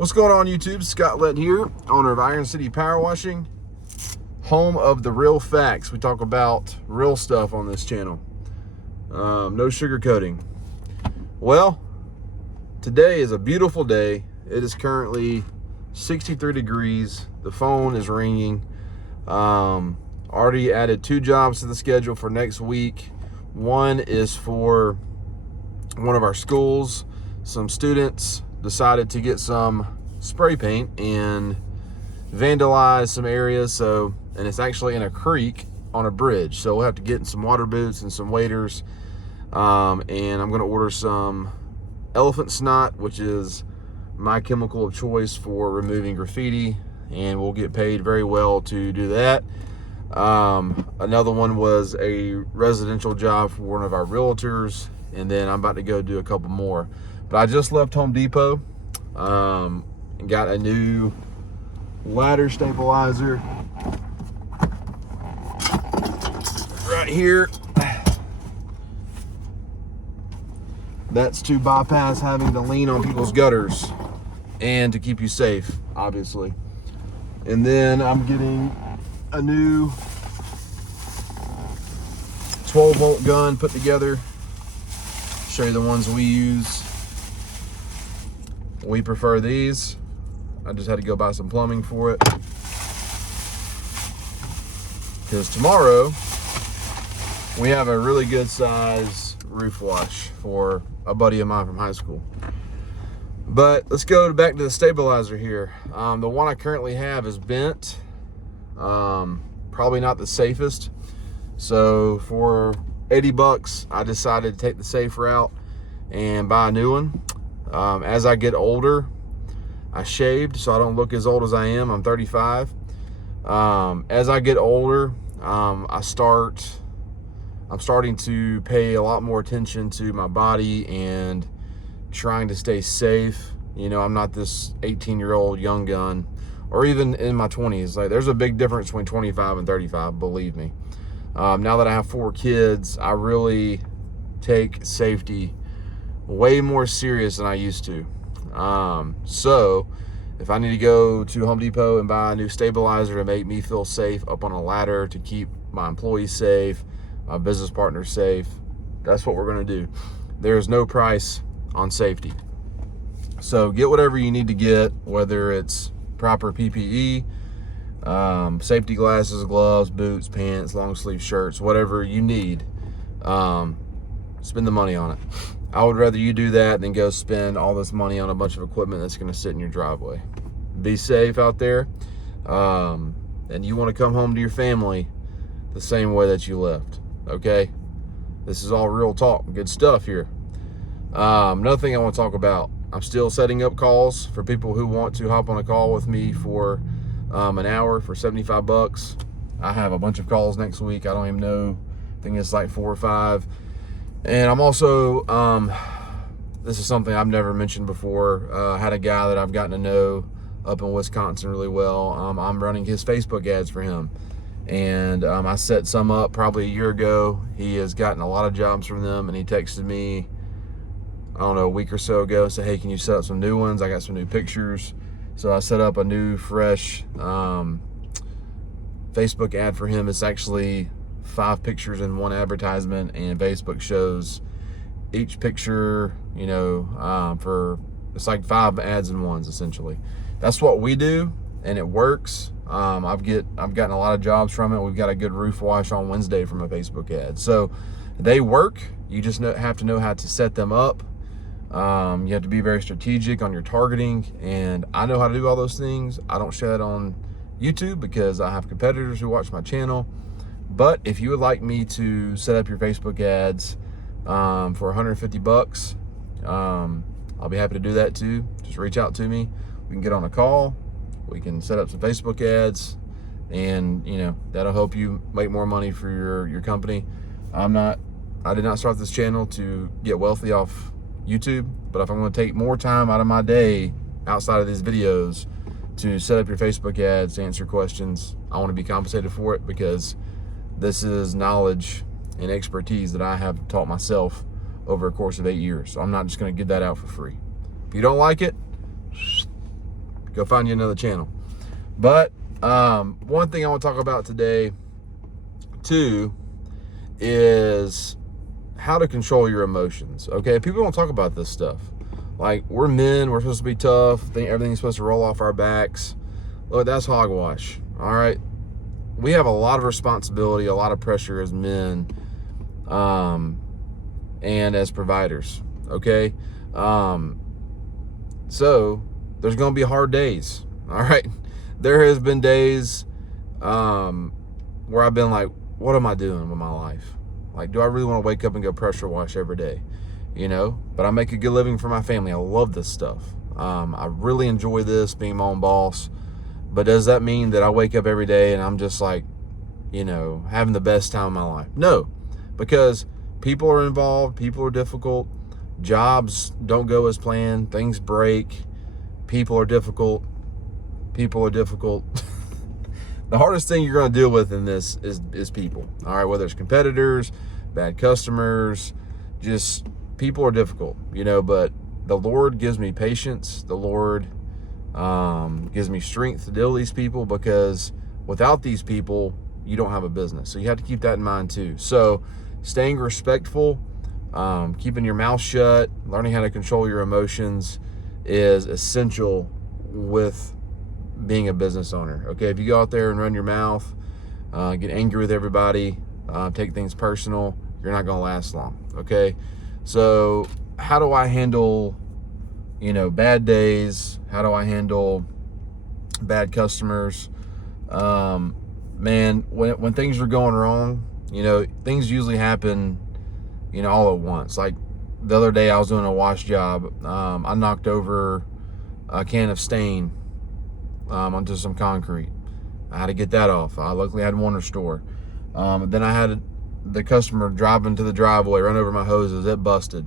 What's going on, YouTube? Scott Lett here, owner of Iron City Power Washing, home of the real facts. We talk about real stuff on this channel. No sugarcoating. Well, today is a beautiful day. It is currently 63 degrees. The phone is ringing. Already added 2 jobs to the schedule for next week. One is for one of our schools. Some students decided to get some spray paint and vandalize some areas. And it's actually in a creek on a bridge. So we'll have to get in some water boots and some waders. And I'm going to order some elephant snot, which is my chemical of choice for removing graffiti, and we'll get paid very well to do that. Another one was a residential job for one of our realtors, and then I'm about to go do a couple more. But I just left Home Depot and got a new ladder stabilizer right here. That's to bypass having to lean on people's gutters and to keep you safe, obviously. And then I'm getting a new 12-volt gun put together. Show you the ones we use. We prefer these. I just had to go buy some plumbing for it, because tomorrow we have a really good size roof wash for a buddy of mine from high school. But let's go back to the stabilizer here. The one I currently have is bent. Probably not the safest. So for 80 bucks, I decided to take the safe route and buy a new one. As I get older, I shaved so I don't look as old as I am. I'm 35. As I get older, I'm starting to pay a lot more attention to my body and trying to stay safe. You know, I'm not this 18-year-old young gun, or even in my 20s. Like, there's a big difference between 25 and 35, believe me. Now that I have 4 kids, I really take safety way more serious than I used to. So if I need to go to Home Depot and buy a new stabilizer to make me feel safe up on a ladder, to keep my employees safe, my business partners safe, that's what we're going to do. There's no price on safety. So get whatever you need to get, whether it's proper PPE, safety glasses, gloves, boots, pants, long sleeve shirts, whatever you need. Spend the money on it. I would rather you do that than go spend all this money on a bunch of equipment that's going to sit in your driveway. Be safe out there. And you want to come home to your family the same way that you left. Okay? This is all real talk. Good stuff here. Another thing I want to talk about. I'm still setting up calls for people who want to hop on a call with me for an hour for 75 bucks. I have a bunch of calls next week. I don't even know. I think it's like 4 or 5. And I'm also, this is something I've never mentioned before. I had a guy that I've gotten to know up in Wisconsin really well. I'm running his Facebook ads for him. And I set some up probably a year ago. He has gotten a lot of jobs from them, and he texted me, I don't know, a week or so ago, and said, hey, can you set up some new ones? I got some new pictures. So I set up a new, fresh Facebook ad for him. It's actually 5 pictures in one advertisement, and Facebook shows each picture, you know, it's like 5 ads in ones, essentially. That's what we do, and it works. I've gotten a lot of jobs from it. We've got a good roof wash on Wednesday from a Facebook ad. So they work. You just have to know how to set them up. You have to be very strategic on your targeting, and I know how to do all those things. I don't share that on YouTube because I have competitors who watch my channel. But if you would like me to set up your Facebook ads for 150 bucks, I'll be happy to do that too. Just reach out to me. We can get on a call. We can set up some Facebook ads, and you know, that'll help you make more money for your company. I did not start this channel to get wealthy off YouTube, but if I'm going to take more time out of my day outside of these videos to set up your Facebook ads, to answer questions, I want to be compensated for it, because this is knowledge and expertise that I have taught myself over a course of 8 years. So I'm not just going to give that out for free. If you don't like it, Go find you another channel. But one thing I want to talk about today too is how to control your emotions. Okay, people don't talk about this stuff. Like, we're men, we're supposed to be tough, everything's supposed to roll off our backs. Look, that's hogwash. All right, we have a lot of responsibility, a lot of pressure as men, and as providers. Okay, so there's going to be hard days. All right, there has been days where I've been like, what am I doing with my life? Like, do I really want to wake up and go pressure wash every day? You know, but I make a good living for my family. I love this stuff. I really enjoy this, being my own boss. But does that mean that I wake up every day and I'm just like, you know, having the best time of my life? No, because people are involved. People are difficult. Jobs don't go as planned. Things break. People are difficult. People are difficult. The hardest thing you're going to deal with in this is people. All right, whether it's competitors, bad customers, just people are difficult, you know, but the Lord gives me patience. The Lord gives me strength to deal with these people, because without these people, you don't have a business. So you have to keep that in mind too. So staying respectful, keeping your mouth shut, learning how to control your emotions is essential with being a business owner. Okay, if you go out there and run your mouth, get angry with everybody, take things personal, you're not going to last long. Okay, so how do I handle, you know, bad days? How do I handle bad customers? Man, when things are going wrong, you know, things usually happen, you know, all at once. Like the other day I was doing a wash job. I knocked over a can of stain onto some concrete. I had to get that off. I luckily had Warner Store. Then I had the customer driving to the driveway, run over my hoses. It busted.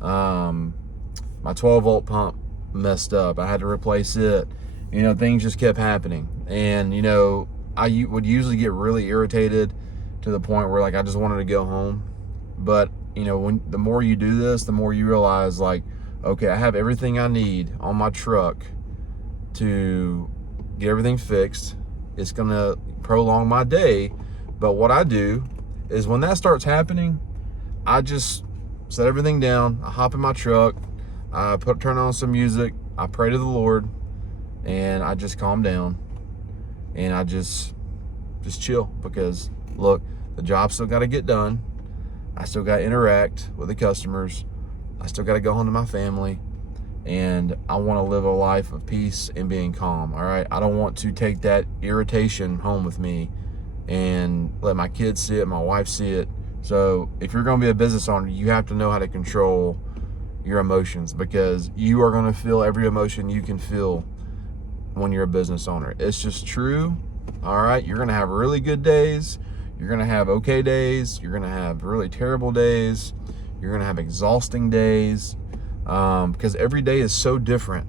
My 12-volt pump messed up. I had to replace it. You know, things just kept happening. And, you know, I would usually get really irritated to the point where, like, I just wanted to go home. But, you know, the more you do this, the more you realize, like, okay, I have everything I need on my truck to get everything fixed. It's going to prolong my day. But what I do is when that starts happening, I just set everything down. I hop in my truck. I turn on some music. I pray to the Lord, and I just calm down, and I just chill, because look, the job still got to get done. I still got to interact with the customers. I still got to go home to my family, and I want to live a life of peace and being calm. All right, I don't want to take that irritation home with me and let my kids see it, my wife see it. So if you're going to be a business owner, you have to know how to control your emotions, because you are going to feel every emotion you can feel when you're a business owner. It's just true. All right, you're going to have really good days. You're going to have okay days. You're going to have really terrible days. You're going to have exhausting days, because every day is so different.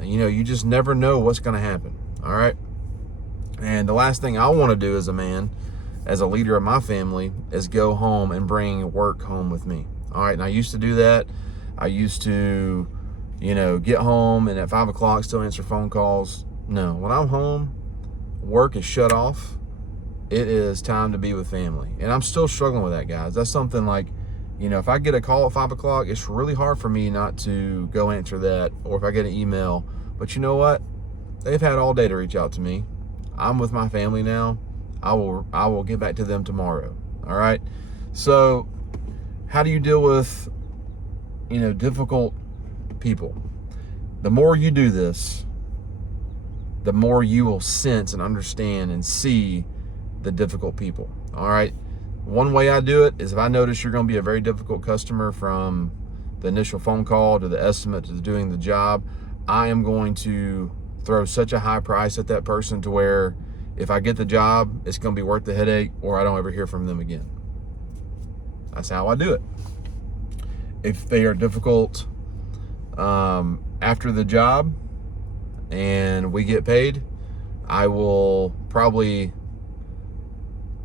You know, you just never know what's going to happen. All right. And the last thing I want to do as a man, as a leader of my family, is go home and bring work home with me. All right. And I used to do that. I used to, you know, get home and at 5 o'clock still answer phone calls. No, when I'm home, work is shut off. It is time to be with family. And I'm still struggling with that, guys. That's something like, you know, if I get a call at 5 o'clock, it's really hard for me not to go answer that, or if I get an email. But you know what? They've had all day to reach out to me. I'm with my family now. I will get back to them tomorrow. All right. So how do you deal with, you know, difficult people? The more you do this, the more you will sense and understand and see the difficult people. All right. One way I do it is, if I notice you're going to be a very difficult customer from the initial phone call to the estimate to doing the job, I am going to throw such a high price at that person to where if I get the job, it's going to be worth the headache, or I don't ever hear from them again. That's how I do it. If they are difficult after the job and we get paid, I will probably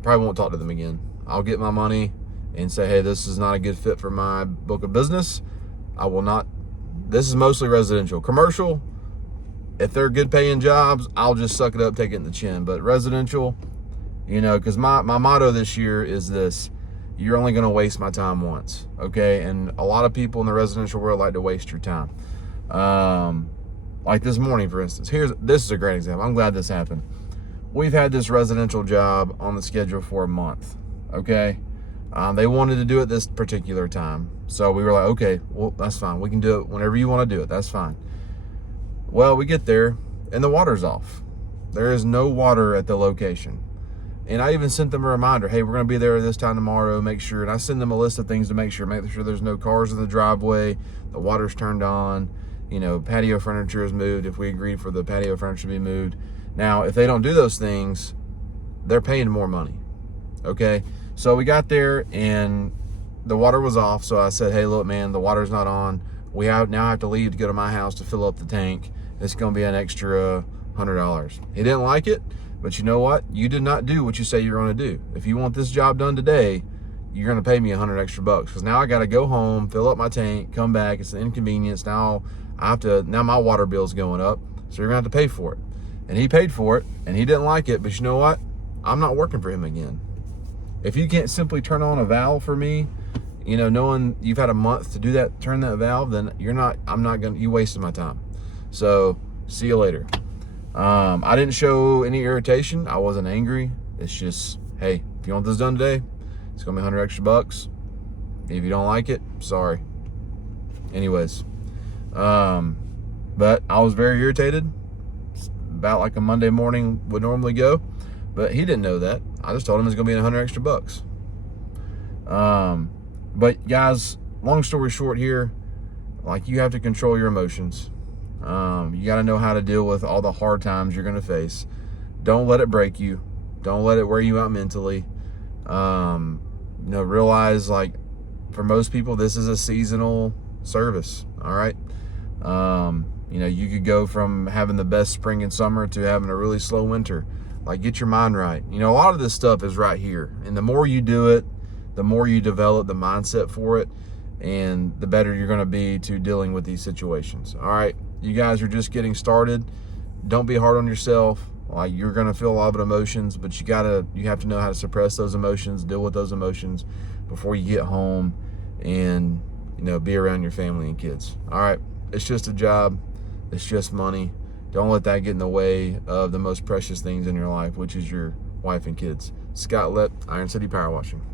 won't talk to them again. I'll get my money and say, hey, this is not a good fit for my book of business. I will not. This is mostly residential. Commercial, if they're good paying jobs, I'll just suck it up, take it in the chin. But residential, you know, because my motto this year is this: you're only going to waste my time once, okay? And a lot of people in the residential world like to waste your time. Like this morning, for instance. This is a great example. I'm glad this happened. We've had this residential job on the schedule for a month, okay? They wanted to do it this particular time. So we were like, okay, well, that's fine. We can do it whenever you want to do it. That's fine. Well, we get there and the water's off. There is no water at the location. And I even sent them a reminder, hey, we're going to be there this time tomorrow, make sure. And I send them a list of things to make sure there's no cars in the driveway, the water's turned on, you know, patio furniture is moved if we agreed for the patio furniture to be moved. Now, if they don't do those things, they're paying more money, okay? So we got there and the water was off. So I said, hey, look, man, the water's not on. We now have to leave to go to my house to fill up the tank. It's going to be an extra $100. He didn't like it, but you know what? You did not do what you say you're going to do. If you want this job done today, you're going to pay me $100 extra because now I got to go home, fill up my tank, come back. It's an inconvenience. Now my water bill's going up. So you're going to have to pay for it. And he paid for it and he didn't like it, but you know what? I'm not working for him again. If you can't simply turn on a valve for me, you know, knowing you've had a month to do that, turn that valve, then you wasted my time. So see you later. I didn't show any irritation. I wasn't angry. It's just, hey, if you want this done today, it's gonna be $100 extra. If you don't like it, sorry. Anyways, but I was very irritated. It's about like a Monday morning would normally go, but he didn't know that. I just told him it's gonna be $100 extra. But guys, long story short here, like, you have to control your emotions. You got to know how to deal with all the hard times you're going to face. Don't let it break you. Don't let it wear you out mentally. You know, realize, like, for most people, this is a seasonal service. All right. You know, you could go from having the best spring and summer to having a really slow winter. Like, get your mind right. You know, a lot of this stuff is right here. And the more you do it, the more you develop the mindset for it, and the better you're going to be to dealing with these situations. All right, you guys are just getting started. Don't be hard on yourself. Like, you're going to feel a lot of emotions, but you have to know how to suppress those emotions, deal with those emotions before you get home and, you know, be around your family and kids. All right, it's just a job. It's just money. Don't let that get in the way of the most precious things in your life, which is your wife and kids. Scott Lipp, Iron City Power Washing.